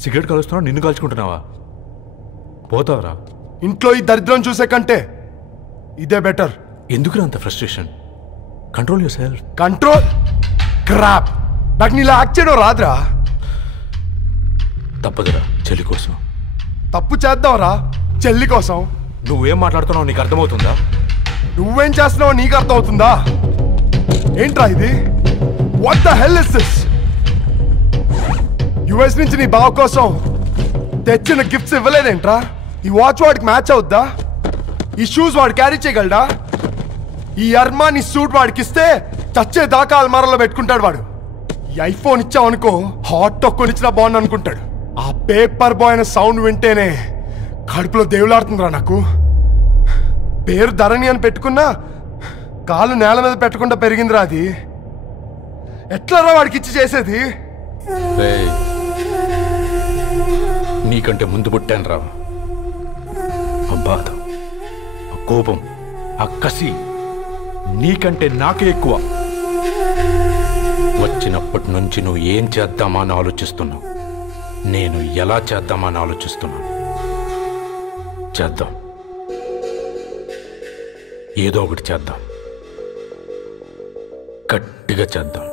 Cigarette కాలుస్తున్నావు, నిన్ను కాల్చుకుంటున్నావా? పోతావరా? ఇంట్లో ఈ దరిద్రం చూసే కంటే ఇదే బెటర్. ఎందుకు అంత frustration? Control your self. Control crap. నాకు నీలా యాక్ట్ చేయడం రాదురా. తప్పదురా, చెల్లి కోసం. తప్పు చేద్దాంరా చెల్లి కోసం. నువ్వేం మాట్లాడుతున్నావు నీకు అర్థమవుతుందా? నువ్వేం చేస్తున్నావో నీకు అర్థమవుతుందా? ఏంట్రా ఇది? What the hell is this? US నుంచి నీ బావ కోసం తెచ్చిన గిఫ్ట్స్ ఇవ్వలేదేంట్రా? ఈ వాచ్ వాడికి మ్యాచ్ అవుద్దా? ఈ షూస్ వాడు క్యారీ చేయగలడా? ఈ అర్మానీ సూట్ వాడికి ఇస్తే చచ్చే దాకా అల్మారాలో పెట్టుకుంటాడు వాడు. ఈ ఐఫోన్ ఇచ్చావనుకో హాట్ టాక్ కొనిచ్చినా బాగుంది అనుకుంటాడు. ఆ పేపర్ బాయ్ అనే సౌండ్ వింటేనే కడుపులో దేవులాడుతుందిరా నాకు. పేరు ధరణి అని పెట్టుకున్నా కాలు నేల మీద పెట్టకుండా పెరిగిందిరా అది. ఎట్లరా వాడికి ఇచ్చి చేసేది? నీకంటే ముందు పుట్టాను రా. ఆ బాధ, ఆ కోపం, ఆ కసి నీకంటే నాకే ఎక్కువ. వచ్చినప్పటి నుంచి నువ్వు ఏం చేద్దామా అని ఆలోచిస్తున్నావు, నేను ఎలా చేద్దామా అని ఆలోచిస్తున్నాను. చేద్దాం, ఏదో ఒకటి చేద్దాం, గట్టిగా చేద్దాం.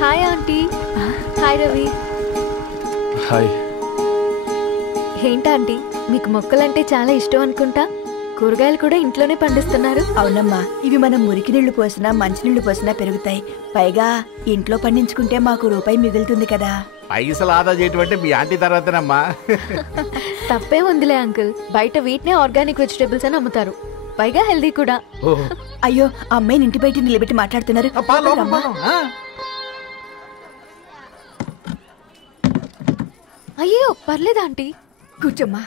Hi aunty. Hi Ravi. Hi. ఏంటంటీ మీకు మొక్కలంటే చాలా ఇష్టం అనుకుంటా. కూరగాయలు కూడా ఇంట్లోనే పండిస్తున్నారు. అవునమ్మా, ఇవి మనం మురికి నీళ్లు పోసినా మంచినీళ్లు పోసినా పెరుగుతాయి. పైగా ఇంట్లో పండించుకుంటే మాకు రూపాయి మిగులుతుంది కదా. పైసలు ఆదా చేయటం మీ ఆంటీ తర్వాతనమ్మా. తప్పే ఉందిలే అంకుల్, బయట వీటినే ఆర్గానిక్ వెజిటేబుల్స్ అని అమ్ముతారు, పైగా హెల్దీ కూడా. అయ్యో, అమ్మాయిని ఇంటి బయట నిలబెట్టి మాట్లాడుతున్నారు. అయ్యో పర్లేదు ఆంటీ, కూర్చోమ్మా.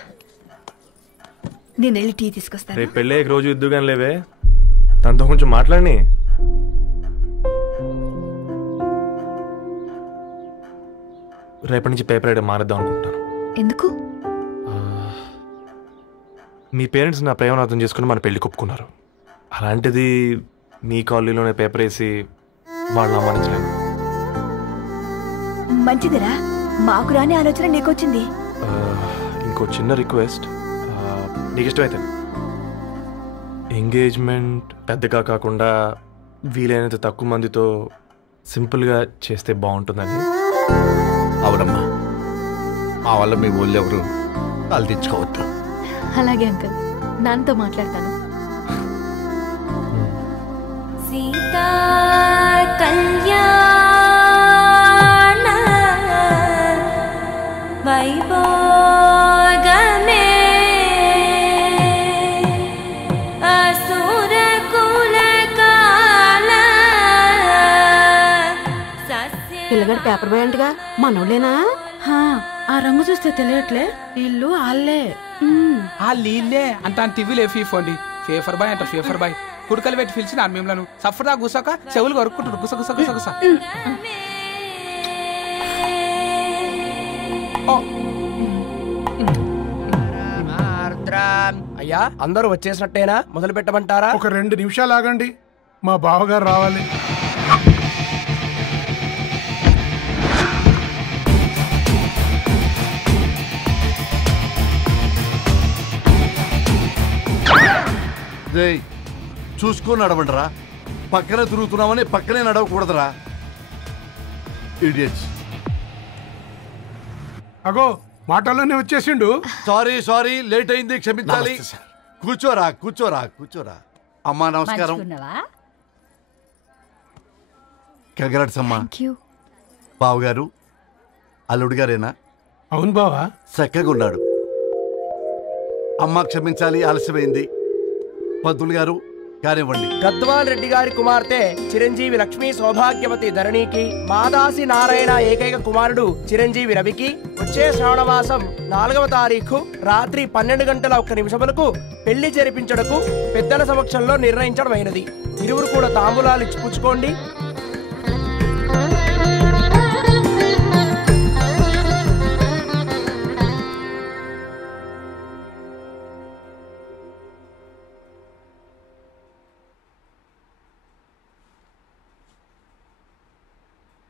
నేను వెళ్ళి టీ తీసుకొస్తాను. రేపు పెళ్ళి రోజు ఇద్దుగాని లేవే, తనతో కొంచెం మాట్లాడి. రేపటి నుంచి పేపర్ రైడ్ మానేద్దాం అనుకుంటాను. ఎందుకు? మీ పేరెంట్స్ నా ప్రేమను అర్థం చేసుకుని మన పెళ్లి కొప్పుకున్నారు. అలాంటిది మీ కాలనీలోనే పేపర్ వేసి వాళ్ళని అవమానించలేను. మంచిదిరా, మాకు రాని ఆలోచన నీకొచ్చింది. ఇంకో చిన్న రిక్వెస్ట్, నీకు ఇష్టమైతే ఎంగేజ్మెంట్ పెద్దగా కాకుండా వీలైనంత తక్కువ మందితో సింపుల్గా చేస్తే బాగుంటుందని. అవునమ్మా, మా వల్ల మీ ఊళ్ళో ఎవరు కాలు తెచ్చుకోవద్దు. అలాగే అంకుల్, నాన్నతో మాట్లాడతాను. సీతా కళ్యాణ వైభోగమే అసుర కుల కాల. పిల్లగాడు పేపర్ బాయ్ అంటగా మనోళ్ళేనా? ఆ రంగు చూస్తే తెలియట్లే, ఇల్లు ఆళ్ళే. ఆ లీల్లే అంత టీవీలో ఫీఫోండి. ఫేఫర్ బాయ్ అంట, ఫేఫర్ బాయ్. కుడుకలు పెట్టి పిలిచిన మిమ్మల్ని సఫర్దా గుసక చెవులు కొరుక్కుంటారు. గుస గుస గుస గుస. అయ్యా, అందరూ వచ్చేసినట్టేనా? మొదలు పెట్టమంటారా? ఒక 2 నిమిషాలు ఆగండి, మా బావగారు రావాలి. చూసుకొని నడవండిరా. పక్కనే తిరుగుతున్నామని పక్కనే నడవకూడదురా. ఇడియట్స్. అగో మాటల్లోనే వచ్చేసిండు. సారీ లేట్ అయింది, క్షమించాలి. కూర్చోరా. అమ్మా నమస్కారం. కంగ్రాట్స్ అమ్మా. బావగారు అల్లుడు గారేనా? అవును బావా. చక్కగా ఉన్నాడు. అమ్మ క్షమించాలి, ఆలస్యమైంది. పంతులు గారు కానివ్వండి. గద్వాల్ రెడ్డి గారి కుమార్తె చిరంజీవి లక్ష్మీ సౌభాగ్యవతి ధరణికి, మాదాసి నారాయణ ఏకైక కుమారుడు చిరంజీవి రవికి వచ్చే శ్రావణమాసం 4వ తారీఖు రాత్రి 12:01 పెళ్లి జరిపించడకు పెద్దల సమక్షంలో నిర్ణయించడమైనది. ఇరువురు కూడా తాంబూలాలు ఇచ్చి పుచ్చుకోండి.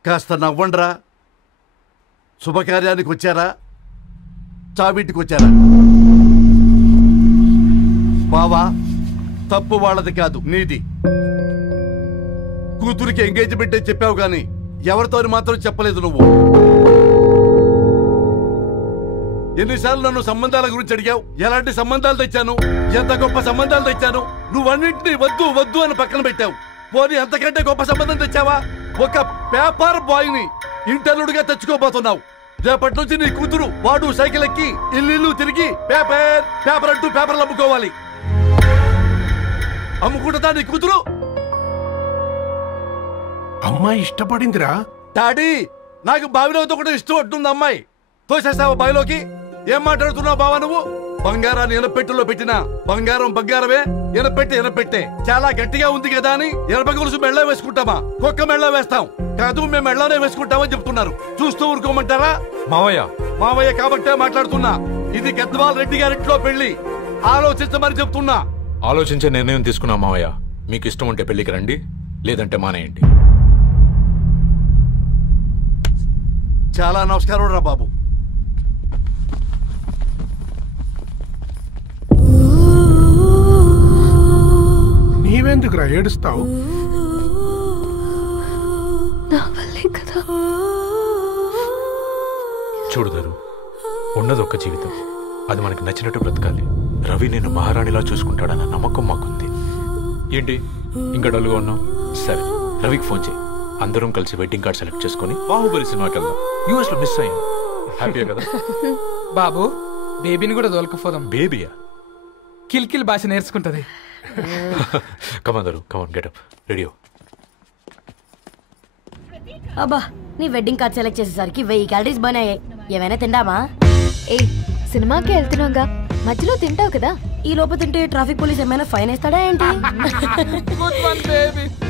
కాస్త నవ్వండ్రా. శుభకార్యానికి వచ్చారా, చావింటికి వచ్చారా? బావా, తప్పు వాళ్ళది కాదు, నీది. కూతురికి ఎంగేజ్మెంట్ అని చెప్పావు గాని ఎవరితో మాత్రం చెప్పలేదు నువ్వు. ఎన్నిసార్లు నన్ను సంబంధాల గురించి అడిగావు? ఎలాంటి సంబంధాలు తెచ్చాను, ఎంత గొప్ప సంబంధాలు తెచ్చాను. నువ్వన్నింటినీ వద్దు వద్దు అని పక్కన పెట్టావు. పోనీ అంతకంటే గొప్ప సంబంధం తెచ్చావా? ఒక పేపర్ బాయ్ ని ఇంటర్లుడిగా తెచ్చుకోబోతున్నావు. రేపటి నుంచి నీ కూతురు వాడు సైకిల్ ఎక్కి ఇల్లు తిరిగి పేపర్ పేపర్ అంటూ పేపర్లు అమ్ముకోవాలి. అమ్ముకుంటుందా నీ కూతురు? అమ్మాయి ఇష్టపడిందిరా. డాడీ, నాకు బావిలో కూడా ఇష్టం అంటుంది అమ్మాయి. తోసేస్తావా బావిలోకి? ఏం మాట్లాడుతున్నావు బావా నువ్వు? బంగారాన్ని ఎనపెట్టులో పెట్టినా బంగారం బంగారమే, ఎనపెట్టే చాలా గట్టిగా ఉంది కదా అని ఎనప గొలుసు మెళ్ళ వేసుకుంటామా? కుక్క మెళ్ళ వేస్తాం కాదు, మేము మెళ్ళనే వేసుకుంటామని చెప్తున్నారు. చూస్తూ ఊరుకోమంటారా? మావయ్య కాబట్టే మాట్లాడుతున్నా. ఇది గద్వాల్ రెడ్డి గారింట్లో పెళ్లి. ఆలోచించమని చెప్తున్నా. ఆలోచించే నిర్ణయం తీసుకున్నా మావయ్య. మీకు ఇష్టం ఉంటే పెళ్లికి రండి, లేదంటే మానేయండి. చాలా నమస్కారం రా బాబు. నీవెందుకురా ఏడుస్తావు? చూడుదరు, ఉన్నది ఒక్క జీవితం. అది మనకి నచ్చినట్టు బ్రతకాలి. రవి నేను మహారాణిలా చూసుకుంటాడన్న నమ్మకం మాకుంది. ఏంటి ఇంకా డల్గా ఉన్నావు? సరే, రవికి ఫోన్ చేయి. అందరం కలిసి వెడ్డింగ్ కార్డ్ సెలెక్ట్ చేసుకుని బాహుబలి సినిమాకి వెళ్దాం. యూఎస్ లో మిస్ అయ్యాం. హ్యాపీయా కదా బాబు? బేబీని కూడా దొరకపోదాం. బేబీయా? కిల్కిల్ భాష నేర్చుకుంటది. కమాందరు, కమాన్ గెట్ అప్, రెడీ. అబ్బా, నీ వెడ్డింగ్ కార్డ్ సెలెక్ట్ చేసేసరికి 1000 క్యాలరీస్ బర్న్ అయ్యాయి. ఏమైనా తిండామా? ఏ సినిమాకి వెళ్తున్నాగా, మధ్యలో తింటావు కదా. ఈ లోపు తింటే ట్రాఫిక్ పోలీస్ ఏమైనా ఫైన్ వేస్తాడా ఏంటి?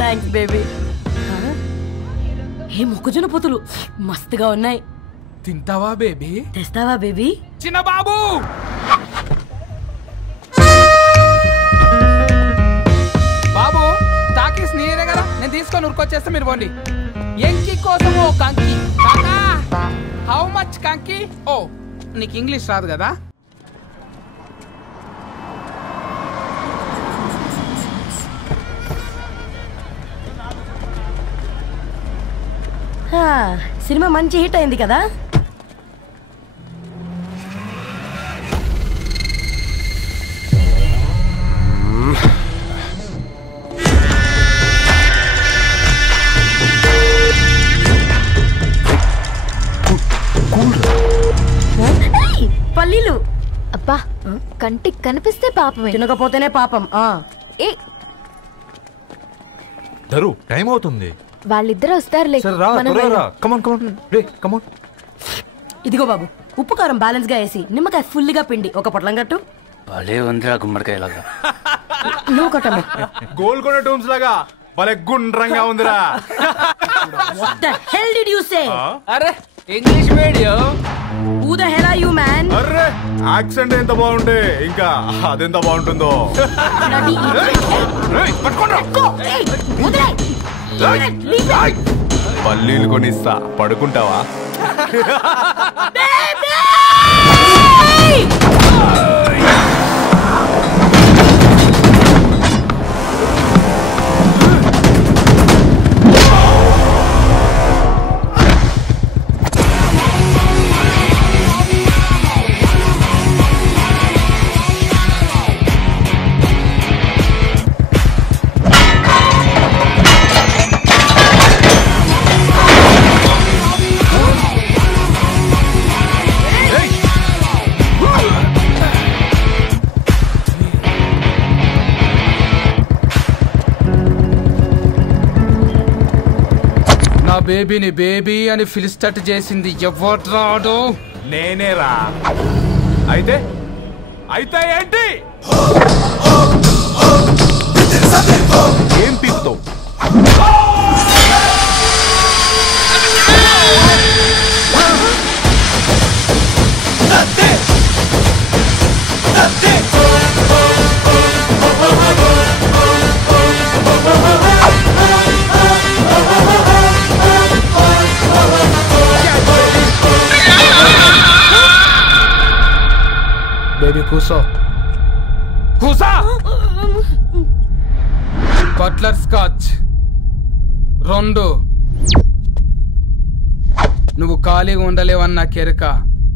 Thanks baby. ఏ మొక్కజొన్న పొతులు మస్తుగా ఉన్నాయి. తింటావా బేబీ? తెస్తావా బేబీ? చిన్న బాబు, బాబు టాకీస్ నీరే కదా, నేను తీసుకొని ఉరికొచ్చేస్తే మీరు పోండి. ఎంకి కోసము కంకి. హౌ మచ్ కంకి? ఓ, నీకు ఇంగ్లీష్ రాదు కదా. సినిమా మంచి హిట్ అయింది కదా. పల్లీలు. అబ్బా, కంటికి కనిపిస్తే పాపమే, తినకపోతేనే పాపం. ఏ దరు, టైం అవుతుంది. వాళ్ళిద్దరు వస్తారులే. ఇదిగో బాబు, ఉప్పు కారం బ్యాలెన్స్ గా వేసి నిమ్మకాయ ఫుల్ గా పిండి ఒక పొట్లం కట్టు. భలే ఉందిరా గుమ్మడికాయలాగా. నువ్వు కట్టమ్మా. గోల్కొండ టూమ్స్ లాగా భలే గుండ్రంగా ఉందిరా. What the hell did you say? అరే English medium. Who the hell are you man? అరే యాక్సెంట్ ఎంత బాగుంటే ఇంకా అదెంత బాగుంటుందో. పల్లీలు కొనిస్తా, పడుకుంటావా? బేబీని బేబీ అని ఫిలిస్టట్ చేసింది ఎవరు? నేనేరా. అయితే అయితే ఏంటి? ఏం పీకుతావు? బేబీ కూసో. కూసా. Butterscotch 2. నువ్వు ఖాళీగా ఉండలేవన్న కెరక.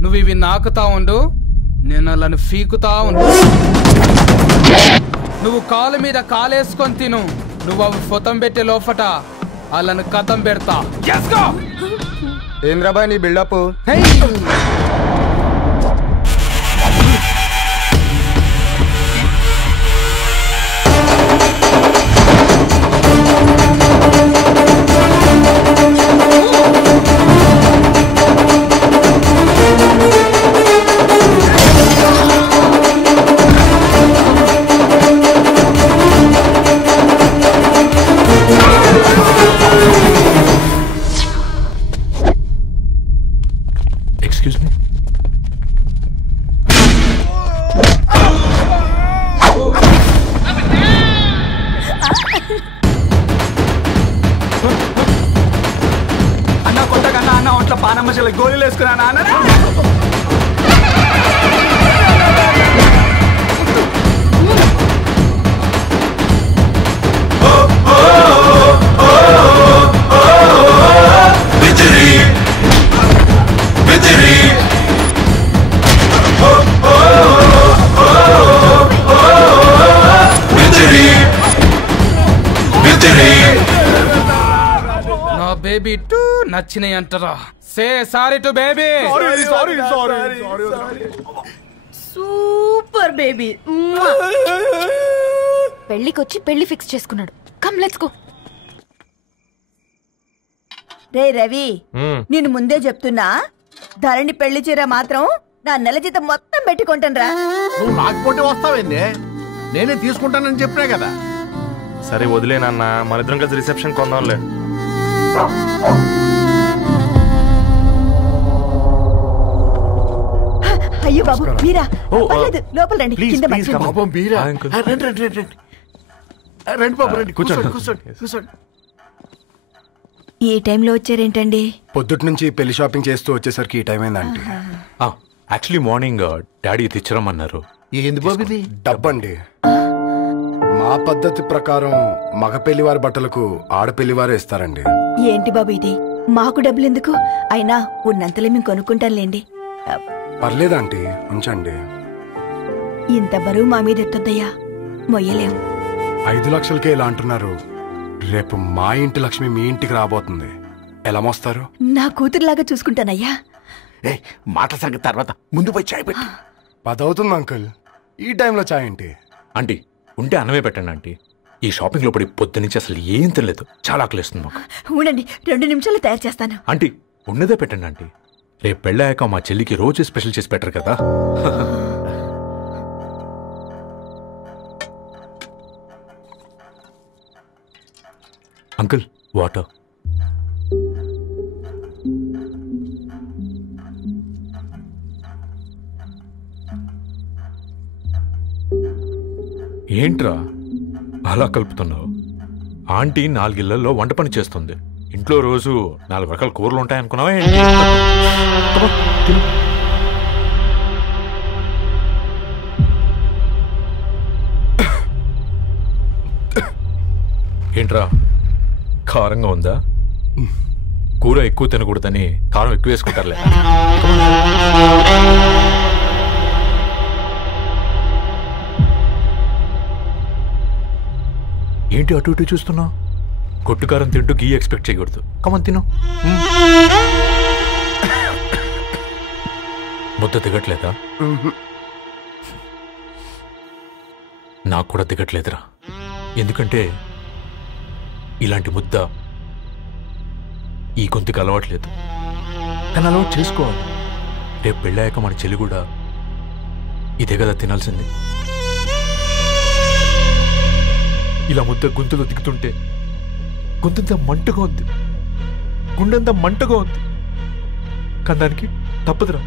నువ్వు ఇవి నాకుతా ఉండు, నేను అలాను ఫీకుతా ఉండు. నువ్వు కాలు మీద కాలేసుకొని తిను. నువ్వు అవి ఫొతం పెట్టే లోపట అలాను కథం పెడతా. ఏంద్రాబాయ్ నీ బిల్డప్? Excuse me? అన్న కొట్టకన్నా అన్న ఒంట్లో పానమ్మ చెల్లి గోళీలు వేసుకున్నా అన్న. నా బేబీ టూ నచ్చినాయి అంటారా? Say sorry to baby. Super baby. పెళ్లికొచ్చి పెళ్లి ఫిక్స్ చేసుకున్నాడు. Come let's go. రే రవి, నేను ముందే చెప్తున్నా, ధరణి పెళ్లి చీర మాత్రం నా నెల జీతం మొత్తం పెట్టుకుంటాను రా. నువ్వు రాకపోతే వస్తావేంది? నేనే తీసుకుంటానని చెప్పినా కదా. సరే వదిలేనన్నా, మన ఇద్దరం కలిసి రిసెప్షన్ కొందాంలే. అయ్యో బాబు మీరా? పర్లేదు, లోపల రండి. కింద మంచం. పాపం మీరా? రండి రండి రండి రండి బాబు రండి. కూర్చోండి కూర్చోండి కూర్చోండి. ఈ టైంలో వచ్చారేంటండి? పొద్దుటి నుంచి పెళ్లి షాపింగ్ చేస్తూ వచ్చేసరికి ఈ టైం అయిందండి. యాక్చువల్లీ మార్నింగ్ డాడీ తెచ్చరమన్నారు. ఏంది బాబు ఇది? డబ్బండి. మా పద్ధతి ప్రకారం మగ పెళ్లివారి బట్టలకు ఆడపెళ్లివారే ఇస్తారండి. ఏంటి బాబు ఇది? మాకు డబ్బులు ఎందుకు? అయినా ఉన్నంతలే మేము కొనుక్కుంటాంలేండి. పర్లేదంటీ, ఉంచండి. ఇంత బరువు మా మీద ఎత్తొద్దయ్యా, మొయ్యలేం. 5 లక్షలకే ఇలా అంటున్నారు. రేపు మా ఇంటి లక్ష్మి మీ ఇంటికి రాబోతుంది. ఎలా మోస్తారు? నా కూతురులాగా చూసుకుంటానయ్యా. మాట సంగతి తర్వాత, ముందు పోయి చాయ్ పెట్టి. 10 అవుతుంది అంకుల్. ఈ టైంలో చాయ్ ఏంటి? ఆంటీ ఉంటే అన్నమే పెట్టండి ఆంటీ. ఈ షాపింగ్ లో పడి పొద్దు నుంచి అసలు ఏం తినలేదు. చాలా ఆకలిస్తుంది మాకు. ఉండండి, 2 నిమిషాలు తయారు చేస్తాను. ఆంటీ ఉన్నదే పెట్టండి ఆంటీ. రేపు పెళ్ళాక మా చెల్లికి రోజు స్పెషల్ చేసి పెట్టరు కదా. Uncle water. ఏంట్రా అలా కలుపుతున్నావు? ఆంటీ 4 ఇళ్లలో వంట పని చేస్తుంది. ఇంట్లో రోజు 4 రకాల కూరలు ఉంటాయనుకున్నావా? ఏంట్రా కారంగా ఉందా? కూర ఎక్కువ తినకూడదని కారం ఎక్కువ వేసుకుంటారులే. ఏంటి అటు ఇటు చూస్తున్నావు? కొట్టుకారం తింటూ గీ ఎక్స్పెక్ట్ చేయకూడదు. కమన్ తిను. ముద్ద దిగట్లేదా? నాకు కూడా దిగట్లేదురా. ఎందుకంటే ఇలాంటి ముద్ద ఈ గొంతుకి అలవాట్లేదు. కానీ అలవాటు చేసుకోవాలి. రేపు పెళ్ళాక మన చెల్లి కూడా ఇదే కదా తినాల్సింది. ఇలా ముద్ద గొంతులో దిగుతుంటే గొంతంతా మంటగా ఉంది, గుండెంతా మంటగా ఉంది. కానీ దానికి తప్పదురా,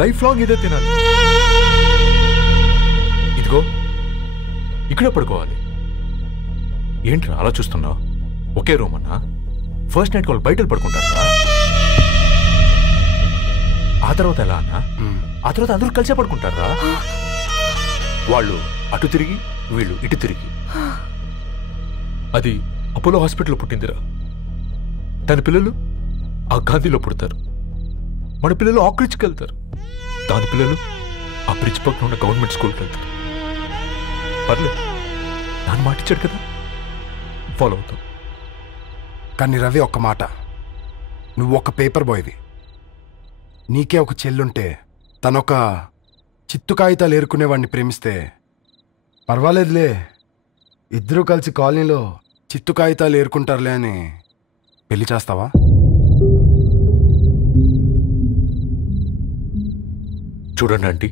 లైఫ్ లాంగ్ ఇదే తినాలి. ఇదిగో ఇక్కడే పడుకోవాలి. ఏంట్రా అలా చూస్తున్నావు? ఒకే రూమ్ అన్నా? ఫస్ట్ నైట్ వాళ్ళు బయట పడుకుంటారా? ఆ తర్వాత ఎలా అన్నా? ఆ తర్వాత అందరూ కలిసే పడుకుంటారా? వాళ్ళు అటు తిరిగి వీళ్ళు ఇటు తిరిగి. అది అపోలో హాస్పిటల్లో పుట్టిందిరా. దాని పిల్లలు ఆ గాంధీలో పుడతారు. మన పిల్లలు ఆక్రిచ్కి వెళ్తారు. దాని పిల్లలు ఆ బ్రిడ్జ్ పక్కన ఉన్న గవర్నమెంట్ స్కూల్కి వెళ్తారు. పర్లేదు, నాన్న మాట ఇచ్చాడు కదా, ఫాలో అవుతాం. కానీ రవి, ఒక్క మాట, నువ్వు ఒక పేపర్ బాయ్వి. నీకే ఒక చెల్లుంటే తనొక చిత్తు కాగితాలు ఏరుకునేవాడిని ప్రేమిస్తే పర్వాలేదులే, ఇద్దరూ కలిసి కాలనీలో చిత్తు కాగితాలు ఏరుకుంటారులే అని పెళ్లి చేస్తావా? చూడండి ఆంటీ,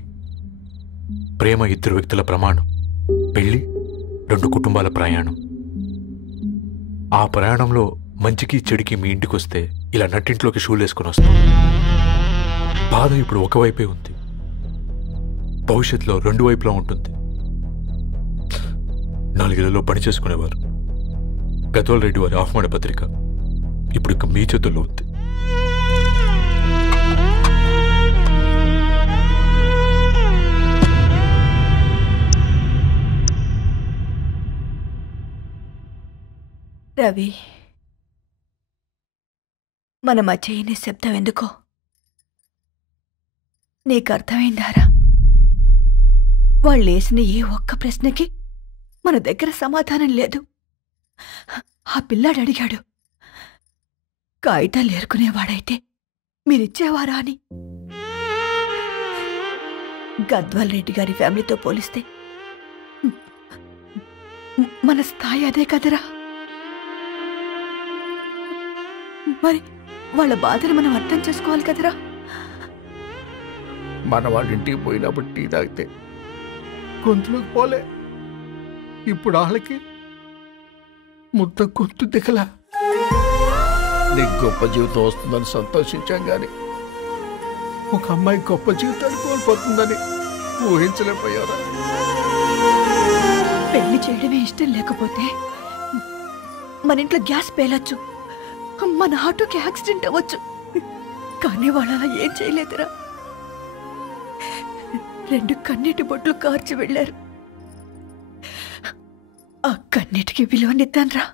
ప్రేమ ఇద్దరు వ్యక్తుల ప్రమాణం, పెళ్లి రెండు కుటుంబాల ప్రయాణం. ఆ ప్రయాణంలో మంచికి చెడుకి మీ ఇంటికి వస్తే ఇలా నట్టింట్లోకి షూలు వేసుకొని వస్తాం. బాధ ఇప్పుడు ఒకవైపే ఉంది, భవిష్యత్తులో రెండు వైపులా ఉంటుంది. 4 ఏళ్లలో పని చేసుకునేవారు గద్వాల్ రెడ్డి వారి ఆహ్వాన పత్రిక ఇప్పుడు ఇక మీ చేతుల్లో ఉంది. రవి, మన మధ్య ఈ నిశ్శబ్దం ఎందుకో నీకు అర్థమైందారా? వాళ్ళు వేసిన ఏ ఒక్క ప్రశ్నకి మన దగ్గర సమాధానం లేదు. ఆ పిల్లాడు అడిగాడు, కాగితాలు ఏరుకునేవాడైతే మీరిచ్చేవారా అని. గద్వాల్ రెడ్డి గారి ఫ్యామిలీతో పోలిస్తే మన స్థాయి అదే కదరా. మరి వాళ్ళ బాధను మనం అర్థం చేసుకోవాలి కదరా. మన వాళ్ళ ఇంటికి పోయినప్పుడు టీ తాగితే గొంతులోకి పోలే, ఇప్పుడు వాళ్ళకి ముద్ద గొంతు దిగలా. నీకు గొప్ప జీవితం వస్తుందని సంతోషించాం కానీ ఒక అమ్మాయి గొప్ప జీవితాన్ని కోల్పోతుందని ఊహించలేకపోయారా? పెళ్లి చేయడమే ఇష్టం లేకపోతే మన ఇంట్లో గ్యాస్ పేలొచ్చు, మన ఆటోకి యాక్సిడెంట్ అవ్వచ్చు, కానీ వాళ్ళు అలా ఏం చేయలేదురా. 2 కన్నీటి బొట్లు కార్చి వెళ్ళారు. ఆ కన్నీటికి విలువనిద్దాన్రా.